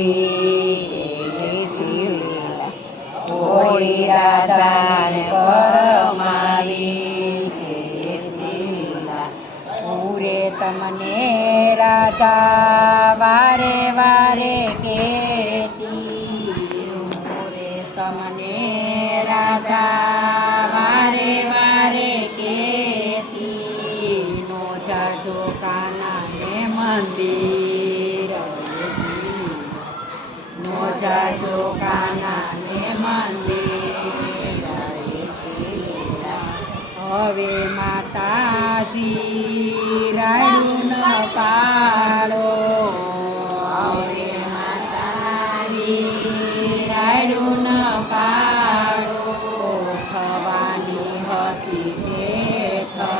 મારી લીલા હોળી રાધાને પરમાવી લીલા પૂરે તમને રાધા વારે વારે કેતી પૂરે તમને રાધા વારે વારે કેતી નો જાજો કાનાને મંદિર નો જાજો કાનાને મંદિર હવે માતાજી રાયડું ન પાડો